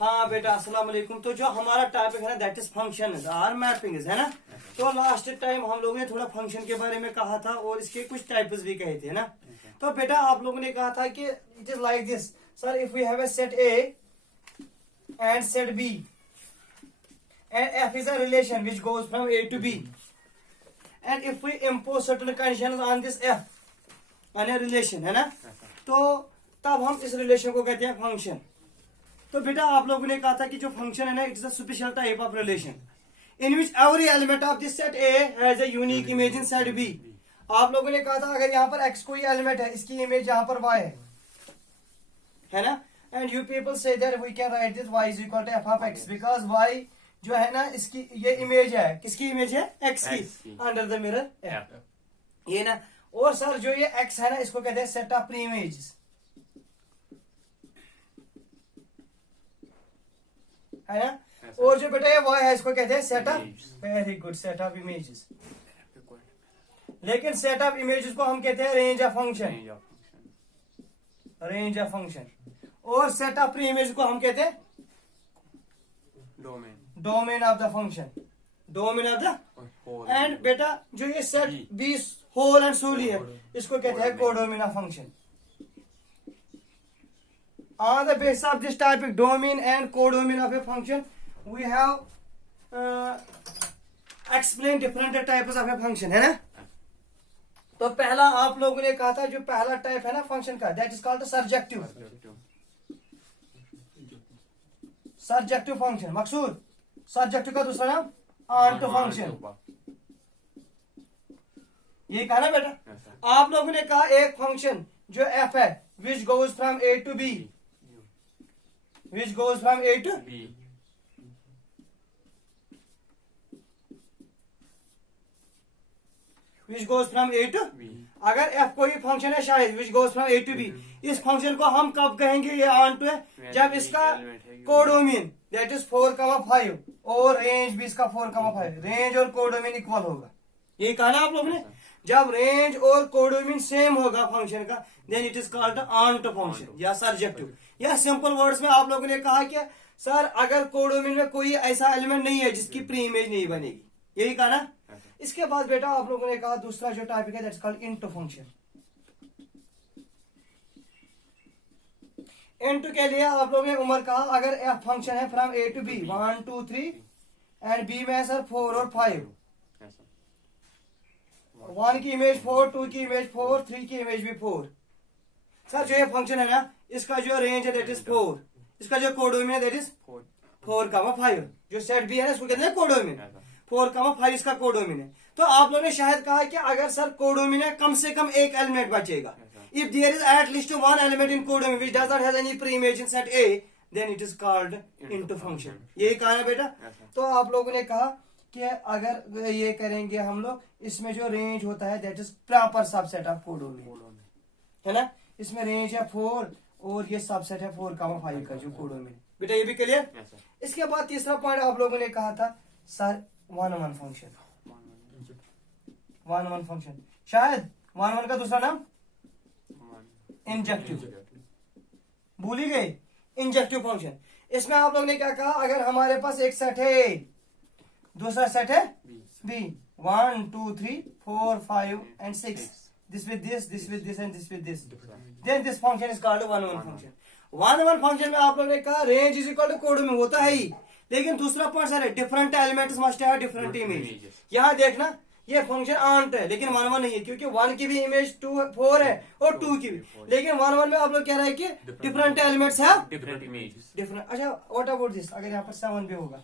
हाँ बेटा अस्सलाम वालेकुम। तो जो हमारा टॉपिक है ना that is function or mapping है ना। तो लास्ट टाइम हम लोगों ने थोड़ा फंक्शन के बारे में कहा था और इसके कुछ टाइप्स भी कहे थे ना। तो बेटा आप लोगों ने कहा था कि it is like this sir, if we have a set A and set B and f is a relation which goes from a to b, and if we impose certain conditions on this f on a relation है ना, तो तब हम इस relation को कहते हैं function. तो बेटा आप लोगों ने कहा था कि जो फंक्शन है ना it is a special type of relation in which every element of this set A has a unique image in set B. आप लोगों ने कहा था अगर यहाँ पर x कोई एलिमेंट है, इसकी इमेज यहाँ पर y है ना, and you people say that we can write this y is equal to f of x because y जो है ना इसकी ये इमेज है, किसकी इमेज है, x की अंडर द मिरर f, ये ना। और सर जो ये x है ना इसको कहते हैं सेट ऑफ प्री इमेजेस है ना, और जो बेटा ये y है इसको कहते हैं set of, very good, set of images. लेकिन सेट ऑफ इमेजेस को हम कहते हैं range of function, range of function. और सेट ऑफ प्री इमेज को हम कहते हैं domain of the function, domain of the. And बेटा जो ये set B whole and solely है इसको कहते हैं codomain of function. On the basis of this topic domain and codomain of a function we have explain different types of a function है ना। तो पहला आप लोगों ने कहा था जो पहला टाइप है ना फंक्शन का that is called surjective, surjective function. Maqsood surjective का दूसरा नाम ऑन्टो फंक्शन, ये कहा ना बेटा। आप लोगों ने कहा एक फंक्शन जो f है which goes from a to b, which goes from a to b, which goes from a to b। अगर f कोई फंक्शन है शायद which goes from a to b, इस फंक्शन को हम कब कहेंगे ये ऑन्टो है, जब इसका कोडोमेन दैट इज 4,5 और रेंज भी इसका 4,5, रेंज और कोडोमेन इक्वल होगा। ये कहा ना आप लोगों ने, जब रेंज और कोडोमेन सेम होगा फंक्शन का then it is called onto function या सर्जेक्टिव। या सिंपल वर्ड्स में आप लोगों ने कहा कि सर अगर कोडोमेन में कोई ऐसा एलिमेंट नहीं है जिसकी प्री इमेज नहीं बनेगी, यही कहा ना। इसके बाद बेटा आप लोगों ने कहा दूसरा जो टॉपिक है that's called into function. Into के लिए आप लोगों ने उम्र कहा अगर एफ फंक्शन है from A to B 1 2 3 and B में है सर 4 और 5, 1 की इमेज 4, 2 की इमेज 4, 3 की इमेज भी 4। सर जो ये फंक्शन है ना इसका जो रेंज है दैट इज 4, इसका जो कोडोमेन है दैट इज 4,5। जो सेट बी है ना इसको कहते हैं कोडोमेन, 4,5 इसका कोडोमेन है। तो आप लोगों ने शायद कहा कि अगर सर कोडोमेन है कम से कम एक एलिमेंट बचेगा। If there is at least one element in codomain which does not have any pre-image in set A, then it is called into function। यही कहा ना बेटा। तो आप लोगों ने कहा कि अगर ये करेंगे हम लोग इसमें जो रेंज होता है that is proper subset of codomain है ना, इसमें रेंज है 4 और ये सबसेट है 4,5 का जो कोडोमेन। बेटा ये भी क्लियर। इसके बाद तीसरा पॉइंट आप लोगों ने कहा था सर 1-1 फंक्शन, 1-1 फंक्शन, शायद 1-1 का दूसरा नाम इंजेक्टिव, भूल ही गए, इंजेक्टिव फंक्शन। इसमें आप लोगों ने क्या कहा अगर हमारे पास एक सेट है A, दूसरा सेट है B, 1 2 3 4 5 and 6, this with this, this with this and this with this, then this function is called 1-1 function। 1-1 function में आप लोगों ने कहा range is equal to codomain होता है ही, लेकिन दूसरा पॉइंट सर है different elements must have different image. यहाँ देखना ये फंक्शन ऑन्ट है लेकिन 1-1 नहीं है क्योंकि 1 की भी इमेज 4 है और 2 की भी, लेकिन 1-1 में आप लोग कह रहे हैं कि डिफरेंट एलिमेंट्स है डिफरेंट इमेजेस, डिफरेंट। अच्छा व्हाट अबाउट दिस, अगर यहाँ पर 7 भी होगा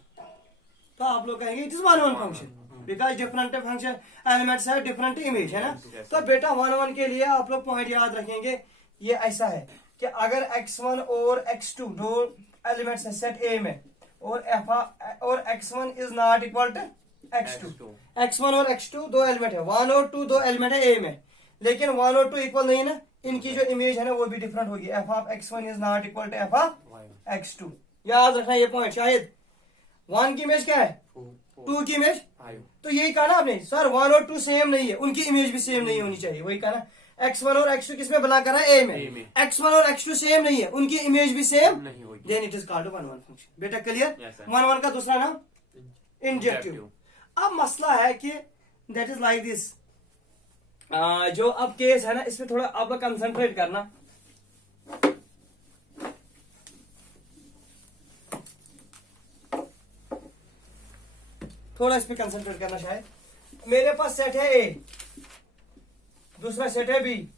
तो आप लोग कहेंगे it is 1-1 function because different function elements है डिफरेंट इमेज है ना। तो बेटा 1-1 के लिए आप लोग पॉइंट याद रखेंगे, ये ऐसा है कि अगर x1 और x2 दो एलिमेंट्स है सेट A में और x1 is not equal to x2, x1 और x2 दो एलिमेंट है, 1 और 2 दो एलिमेंट है A में, लेकिन 1 और 2 इक्वल नहीं ना, इनकी जो इमेज है ना वो भी डिफरेंट होगी। f of x1 is not equal to f of x2, याद रखना ये पॉइंट। शायद 1 की इमेज क्या है 2 की इमेज, तो यही कहा ना आपने सर 1 और 2 सेम नहीं है, उनकी इमेज भी सेम नहीं होनी चाहिए, वही कहा ना। x1 और x2 किसमें बिलोंग कर रहा है A में, x1 और x2 सेम नहीं है, उनकी इमेज भी same then it is called one one function. बेटा clear? Yes, sir. One one का दूसरा नाम इंजेक्टिव। अब मसला है कि दैट इज लाइक दिस, जो अब केस है ना, इसमें थोड़ा आप लोग कंसंट्रेट करना। थोड़ा इस पे कंसंट्रेट करना। शायद मेरे पास सेट है ए, दूसरा सेट है बी,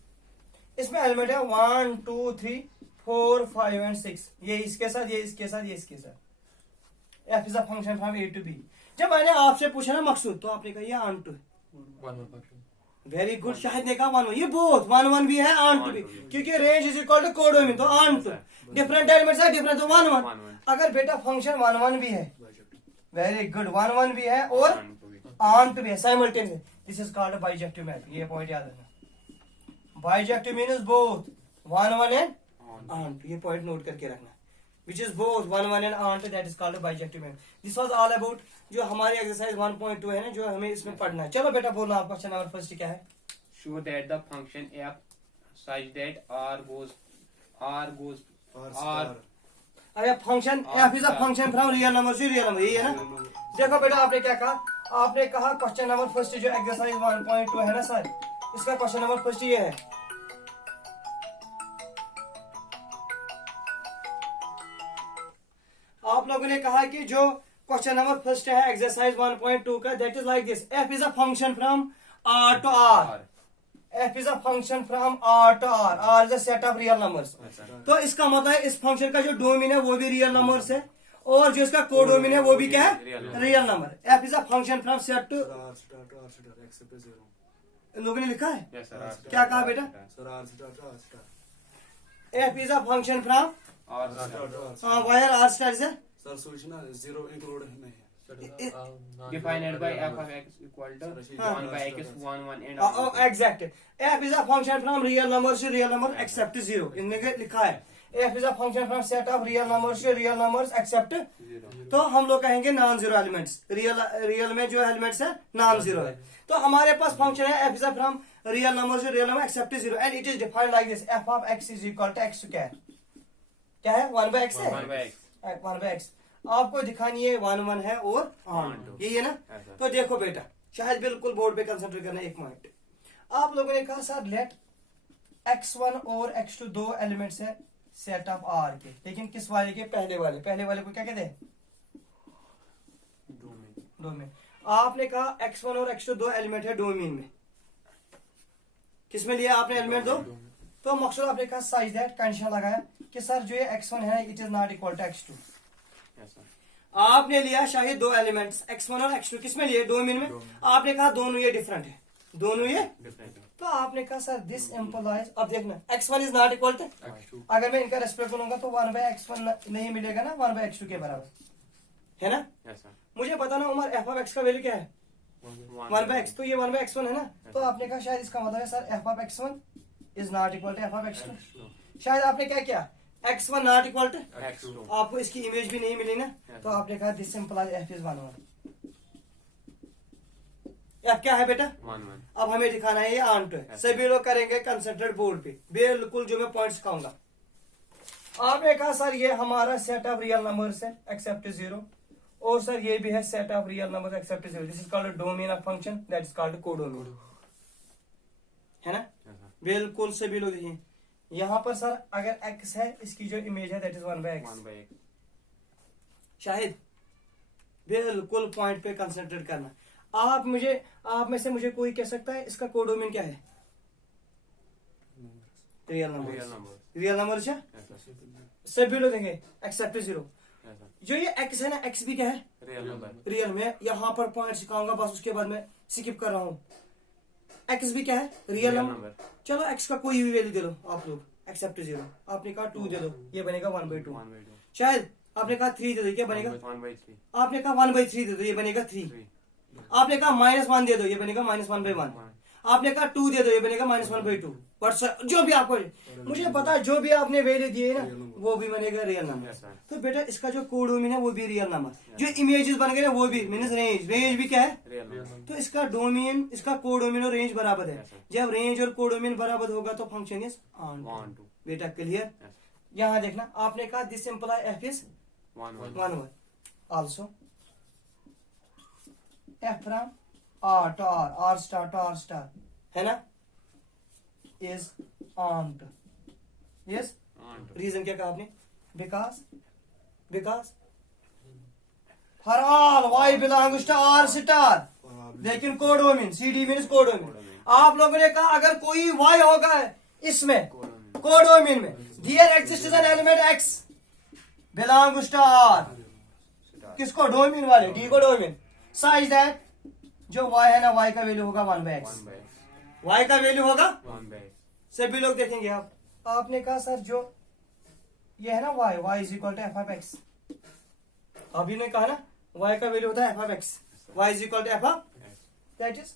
इसमें एलिमेंट है 1 2 3 4 5 एंड 6, ये इसके साथ, ये इसके साथ, ये इसके साथ। F is a function from A to B. जब मैंने आपसे पूछा ना मकसूद, तो आपने कहा ये onto. Very good. Shahid ने कहा 1 1, ये बोथ 1 1 भी है, ऑन टू भी, क्योंकि रेंज इज इक्वल टू कोडोमिन, तो ऑन टू। डिफरेंट एलिमेंट्स है, डिफरेंट, तो 1 1। अगर बेटा फंक्शन 1 1 भी है, वेरी गुड, 1 1 भी है और ऑन टू भी है simultaneous, this is called bijective mapping. ये पॉइंट याद रखना। Bijective means both 1 1 and onto. ये पॉइंट नोट करके रखना, which is both 1 1 and on to, that is called a bijective mapping. This was all about जो हमारी exercise 1.2 है ना, जो हमें इसमें पढ़ना है। चलो बेटा बोलो, आप क्वेश्चन नंबर फर्स्ट क्या है? Show that the function f such that r goes अरे function f is a function from real number से रियल नंबर, यही है ना? देखो बेटा, आपने क्या कहा? आपने कहा क्वेश्चन नंबर फर्स्ट जो एक्सरसाइज 1.2 है ना सर, इसका क्वेश्चन नंबर फर्स्ट ये है, आप लोगों ने कहा कि जो क्वेश्चन नंबर फर्स्ट है एक्सरसाइज 1.2 का, that is like this, f is a function from r to r, f is a function from r to r is a set of real numbers. तो इसका मतलब है इस फंक्शन का जो domain है वो भी रियल नंबर्स है, और जो इसका कोडोमेन है वो भी क्या है? Real number. f is a function from set to, लोगों ने लिखा है? Yes, sir. क्या कहा बेटा? f is a function from wire r star is sir सूचना 0 इंक्लूड नहीं है। Defined by f of x equal to 1 by x 1 1 and on. Exact. f is a function from real number से real number except 0, इनने लिखा है f is a function from set of real number से real numbers accept 0. तो हम लोग कहेंगे non zero elements. Real में जो एलिमेंट्स है नॉन जीरो है, तो हमारे पास फंक्शन है f is a from real number से real number except 0 and it is defined like this, f of x is equal to x क्या है? क्या है? 1 by x है। 1 by x. 1 by x आपको दिखानी है 1 1 है और ऑन टू, यही है ना? तो देखो बेटा, शायद बिल्कुल बोर्ड पे कंसंट्रेट करना। एक मिनट, आप लोगों ने कहा सर लेट x1 और x2 दो एलिमेंट्स है सेट ऑफ R के, लेकिन किस वाले के? पहले वाले को क्या कहते हैं? डोमेन। आपने कहा x1 और x2 दो एलिमेंट है डोमेन में, किसमें लिया आपने एलिमेंट दो? तो मकसद आपने कहा साइज दैट कंडीशन लगाया कि सर जो ये x1 है it is not equal to x2। Yes, sir. आपने लिया शायद दो एलिमेंट्स x1 और x2, किसमें लिए? डोमेन में। आपने कहा दोनों ये डिफरेंट है, दोनों ये Different. तो आपने कहा सर दिस एम्प्लाइज, अब देखना x1 is not equal to, अगर मैं इनका रेस्पेक्ट करूंगा तो 1 by x1 नहीं मिलेगा ना, 1 by x2 के बराबर है ना? Yes, sir. मुझे बताना उमर f ऑफ x का वैल्यू क्या है? 1 by x, तो ये 1 by x1 है ना? तो आपने कहा शायद इसका मतलब है sir f of x1 is not equal to f of x2। शायद आपने क्या किया? x1 not equal to, X2. आपको इसकी इमेज भी नहीं मिली ना, तो आपने कहा this employees f is 1 1। f क्या है बेटा? 1 1. अब हमें दिखाना है ये ऑन टू है। सभी लोग करेंगे कंसंट्रेट बोर्ड पे, बिल्कुल जो मैं पॉइंट सिखाऊंगा। आपने कहा सर ये हमारा सेट ऑफ रियल नंबर्स है एक्सेप्ट 0, और सर ये भी है set of real numbers accept 0, this is called domain of function, that is called codomain, है ना? Yes, sir. बिल्कुल सभी लोग देखिए, यहाँ पर सर अगर x है, इसकी जो इमेज है that is 1 by x। 1 by x. Shahid बिल्कुल पॉइंट पे कंसंट्रेट करना। आप में से मुझे कोई कह सकता है इसका कोडोमेन क्या है? Real Real number. number. Real number है, Yes, sir. सभी लोग देंगे एक्सेप्ट 0। Yes, sir. जो ये x है ना, x भी क्या है? Real number. रियल में। यहाँ पर पॉइंट सिखाऊंगा बस, उसके बाद मैं स्किप कर रहा हूँ। x भी क्या है? Real Real number. number. चलो x का कोई भी वैल्यू दे दो आप लोग, एक्सेप्ट 0। आपने कहा 2 दे दो, ये बनेगा 1 by 2। 1 by 2. शायद आपने कहा 3 दे दो, क्या बनेगा? 1 by 3. आपने कहा 1 by 3 दे दो, ये बनेगा 3। 3. आपने कहा -1 दे दो, ये बनेगा -1 by 1। आपने कहा 2 दे दो, ये बनेगा -1 by 2। बट जो भी आपको, मुझे पता है जो भी आपने वैल्यू दिए ना वो भी बनेगा रियल नंबर। Yes, sir. तो बेटा इसका जो कोडोमेन है वो भी रियल नंबर, जो इमेजेस बन गए वो भी मीन्स रेंज भी क्या है? Real number. तो इसका डोमेन, इसका कोडोमेन और रेंज बराबर है। Yes, sir. जब रेंज और कोडोमेन बराबर होगा तो फंक्शन इज ऑन। 1 2. बेटा क्लियर? Yes. यहां देखना, आपने कहा this imply F is 1 1 also F from R to R, R star to R star, है ना, is onto, yes. Reason क्या कहा आपने? Because for all y belongs to R star, लेकिन कोडोमिन, सीडी मीन्स कोडोमिन। आप लोगों ने कहा अगर कोई वाई होगा इसमें कोडोमिन में, there exists an element x belongs to R, किसको? डोमिन वाले, डी को डोमिन, साइज दैट जो वाई है ना, वाई का वैल्यू होगा 1/x, वाई का वैल्यू होगा 1/x। सभी लोग देखेंगे। आप आपने कहा सर जो ये है ना y is equal to F of x, अभी ने कहा ना y का वैल्यू होता है F of x, y is equal to F of, that is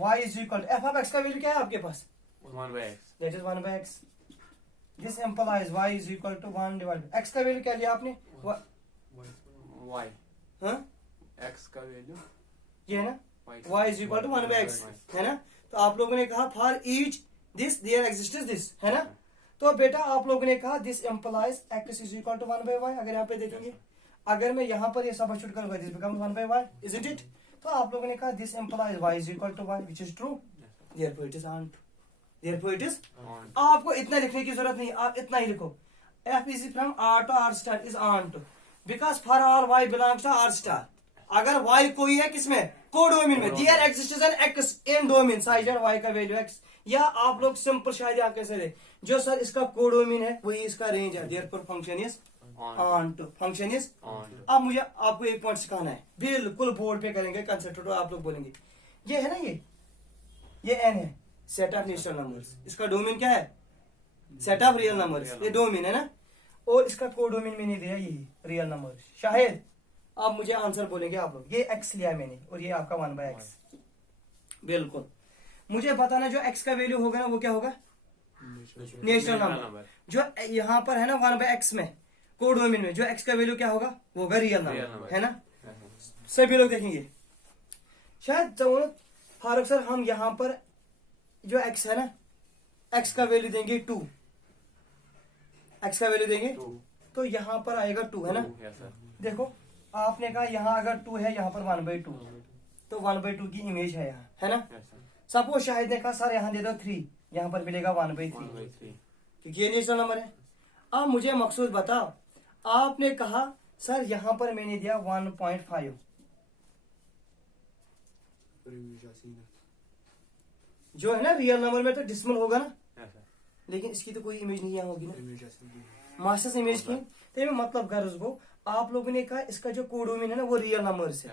y is equal to F of x का वैल्यू क्या है आपके पास? 1/x। That is 1/x। This implies y is equal to 1 divided x का वैल्यू क्या लिया आपने? y हाँ x का वैल्यू ये है ना y is equal to 1/x, है ना। तो आप लोगों ने कहा for each this there exists this, है ना। तो बेटा आप लोगों ने कहा this implies x is equal to 1/y। अगर यहाँ पे देखेंगे, अगर मैं यहाँ पर ये सब्स्टिट्यूट करूंगा, this becomes 1/y, isn't it. तो आप लोगों ने कहा this implies y is equal to y, which is true, therefore it is onto, therefore it is. आपको इतना लिखने की जरूरत नहीं, आप इतना ही लिखो, f is from r to r star is onto, because for all y belongs to r star. अगर y कोई है किसमें? कोडोमिन में, there exists an x in domain such that y का वैल्यू x। या आप लोग simple शायद आप कैसे ले, जो सर इसका कोडोमिन है वही इसका रेंज है, therefore function is onto, function is on. अब मुझे आपको एक पॉइंट सिखाना है, बिल्कुल बोर्ड पे करेंगे कंसेप्ट, आप लोग बोलेंगे ये है ना, ये n है, सेट ऑफ नेचुरल नंबर्स, इसका डोमेन क्या है? सेट ऑफ रियल नंबर्स, ये डोमेन है ना, और इसका कोडोमेन मैंने दिया यही रियल नंबर। शायद अब मुझे आंसर बोलेंगे आप लोग, ये x लिया मैंने और ये आपका 1/x, बिल्कुल। मुझे बताना जो x का वैल्यू होगा ना वो क्या होगा? Natural number. जो यहाँ पर है ना 1/x में कोडोमिन में, जो x का वैल्यू क्या होगा? वो होगा रियल नंबर, है ना। सभी लोग देखेंगे शायद फारूक सर हम यहाँ पर जो x है ना, x का वैल्यू देंगे 2, x का वैल्यू देंगे तो यहाँ पर आएगा 2, है ना। देखो आपने कहा यहाँ अगर 2 है, यहाँ पर 1/2, तो 1/2 की इमेज है यहाँ, है ना। सपोज शाहिद ने कहा सर यहाँ दे दो 3, यहाँ पर मिलेगा 1/3, क्योंकि ये नेचुरल नंबर है। अब मुझे मकसूद बताओ, आपने कहा सर यहाँ पर मैंने दिया 1.5, जो है ना रियल नंबर में तो डिसिमल होगा ना, लेकिन इसकी तो कोई इमेज नहीं यहाँ होगी ना, मास्टर्स इमेज की। तो मतलब गर्ज को आप लोगों ने कहा इसका जो कोडोमिन है ना वो रियल नंबर से,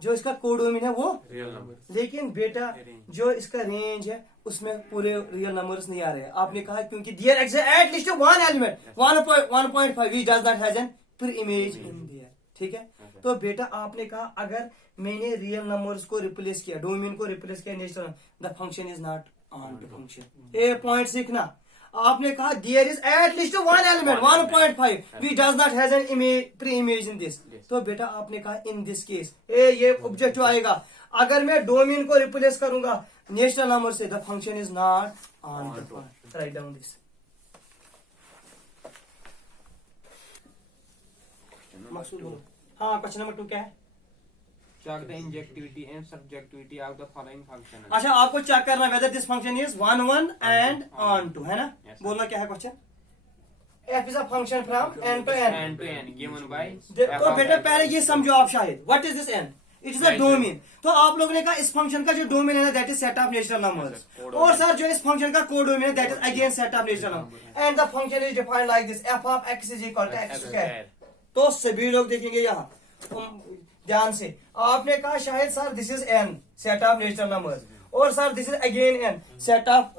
जो इसका कोडोमिन है वो रियल नंबर, लेकिन बेटा जो इसका रेंज है उसमें पूरे रियल नंबर्स नहीं आ रहे हैं। आपने कहा क्योंकि there exist at least one element 1.5 which does not has an preimage in there, ठीक है। तो बेटा आपने कहा अगर मैंने रियल नंबर्स को रिप्लेस किया, डोमेन को रिप्लेस किया natural, the function is not onto function. A point सीखना, आपने कहा there is at least one element 1.5 which does not has an image preimage in this. तो बेटा आपने कहा इन दिस केस ये ऑब्जेक्टिव आएगा, अगर मैं डोमेन को रिप्लेस करूंगा नेचुरल नंबर से, the function is not onto. Write down this. Maqsood बोलो। हाँ, क्वेश्चन नंबर 2 क्या है? Check the injectivity and subjectivity of the following function. अच्छा, आपको चेक करना whether this function is 1 1 and on to, है ना। बोलना क्या है question? f is a function from n to n. N to n given by तो बेटा पहले ये समझो आप शायद, what is this n? It is a domain। तो आप लोगों ने कहा इस फंक्शन का जो डोमेन है ना that is set of natural numbers, और सर जो इस फंक्शन का कोडोमेन है that is again set of natural number, and the function is defined like this, f of x is equal to x square. तो सभी लोग देखेंगे यहाँ ध्यान से, आपने कहा शायद sir this is n set of natural numbers, और sir this is again n set of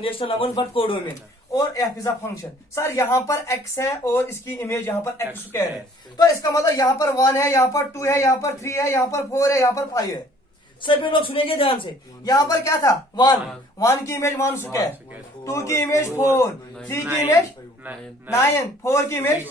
natural numbers but codomain, और f is a function. Sir यहाँ पर x है और इसकी इमेज यहाँ पर x स्क्वायर है, तो इसका मतलब यहाँ पर 1 है, यहाँ पर 2 है, यहाँ पर 3 है, यहाँ पर 4 है, यहाँ पर 5 है। सभी लोग सुनेंगे ध्यान से, यहाँ पर क्या था 1 की इमेज 1 स्क्वायर, 2 की इमेज 4, 3 की इमेज 9, 4 की इमेज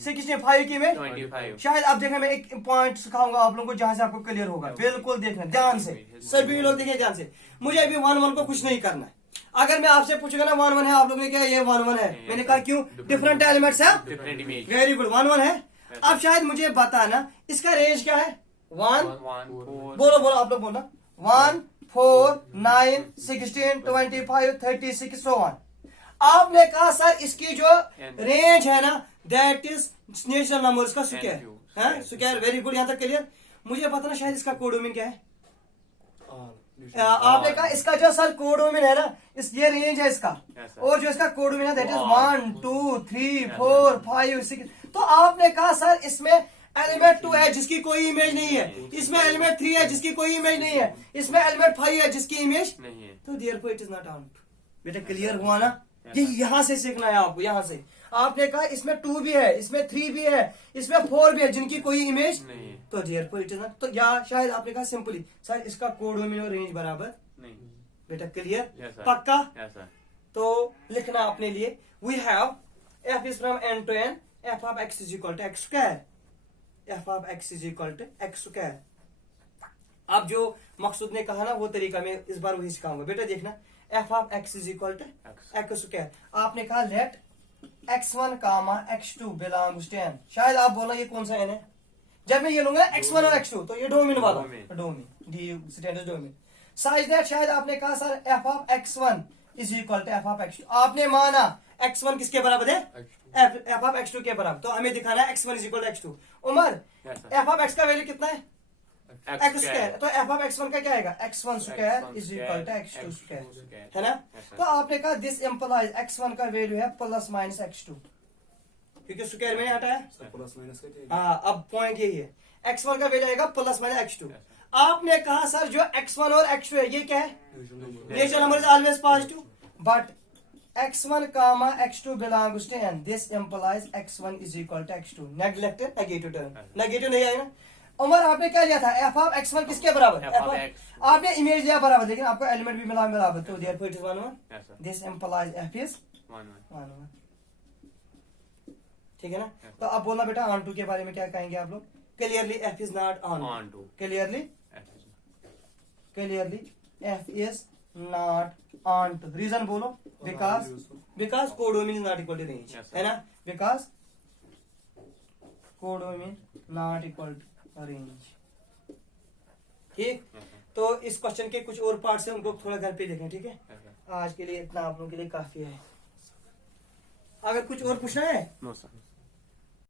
16, 5 की इमेज 25। शायद अब देखना मैं एक पॉइंट सिखाऊंगा आप लोगों को जहां से आपको क्लियर होगा, बिल्कुल देखना ध्यान से, सभी लोग देखिए ध्यान से। मुझे अभी 1 1 को कुछ नहीं करना है, अगर मैं आपसे पूछूंगा ना 1 1 है, आप लोगों ने क्या ये 1 1 है, मैंने कहा क्यों, डिफरेंट एलिमेंट्स है, Different image. वेरी गुड, 1 1 है। अब शायद मुझे बताना इसका रेंज क्या है, 1 1 4 बोलो बोलो आप लोग बोलना, 1 4 9 16 25 36 so on। आपने कहा सर इसकी जो रेंज है ना दैट इज नेचुरल नंबर्स का स्क्वायर है, स्क्वायर, वेरी गुड, यहाँ तक क्लियर। मुझे बताना शायद इसका कोडोमिन क्या है। आपने कहा इसका जो सर कोडोमिन है ना, इस ये रेंज है इसका, Yes, sir. और जो इसका कोडोमिन है दैट इज 1 2 3 4 5 6। तो आपने कहा सर इसमें एलिमेंट 2 है जिसकी कोई इमेज नहीं है, इसमें एलिमेंट 3 है जिसकी कोई इमेज नहीं है, इसमें एलिमेंट 5 है जिसकी इमेज नहीं है। तो therefore it is not on. बेटा क्लियर हुआ ना, ये यहाँ से सीखना है आपको, यहाँ से। आपने कहा इसमें 2 भी है, इसमें 3 भी है, इसमें 4 भी है जिनकी कोई इमेज नहीं है। तो देयरफॉर इट इज नॉट। तो या शायद आपने कहा सिंपली सर इसका कोडोमिन और रेंज बराबर नहीं। बेटा क्लियर, Yes, sir. पक्का। Yes, sir. तो लिखना अपने लिए, we have f is from n to n, f of x is equal to x square, f of x is equal to x square। अब जो मकसूद ने कहा ना वो तरीका मैं इस बार वही सिखाऊंगा। बेटा देखना, f of x is equal to x square। आपने कहा let x1 comma x2 belongs to n। शायद आप बोला ये कौन सा n है, जब मैं ये लूंगा x1 और x2 तो ये डोमेन वाला, domain D standard domain. Such that शायद आपने कहा sir f of x1 is equal to f of x2। आपने माना x1 किसके बराबर है, f of x2 के बराबर, तो हमें दिखाना है x1 is equal to x2। Umar Yes, sir. f of x का वैल्यू कितना है, x स्क्वायर, square. तो f of x1 का क्या आएगा, x1 square is equal to x2 square, square. है ना। Yes, sir. तो आपने कहा दिस एम्प्लाइज x1 का वैल्यू है प्लस माइनस x2, क्योंकि स्क्वायर में हटा है। प्लस माइनस का क्या है? हाँ, अब पॉइंट यही है, x1 का वैल्यू आएगा प्लस माइनस x2। Yes, आपने कहा सर जो x1 और x2 है ये क्या है, Natural number. Natural number is always positive, but x1 comma x2 belongs to n, this implies x1 is equal to x2। Neglected negative term, negative नहीं आएगा। उमर आपने क्या लिया था, f of x1 किसके बराबर, F of x. आपने image लिया बराबर, लेकिन आपको एलिमेंट भी मिला बराबर, तो therefore it is 1 1। Yes, sir. This implies f is 1 1. 1 1। ठीक है ना। तो अब बोलना बेटा ऑन टू के बारे में क्या कहेंगे आप लोग, clearly f is not on, On to. Clearly Yes, sir. Clearly f is not onto. Reason बोलो, because codomain is not equal to range, Yes, sir. है ना, because codomain not equal to range. ठीक, Yes, sir. तो इस question के कुछ और parts हैं, उनको थोड़ा घर पे देखें, ठीक है। Yes, sir. आज के लिए इतना आप लोगों के लिए काफी है। अगर कुछ और पूछना है No, sir.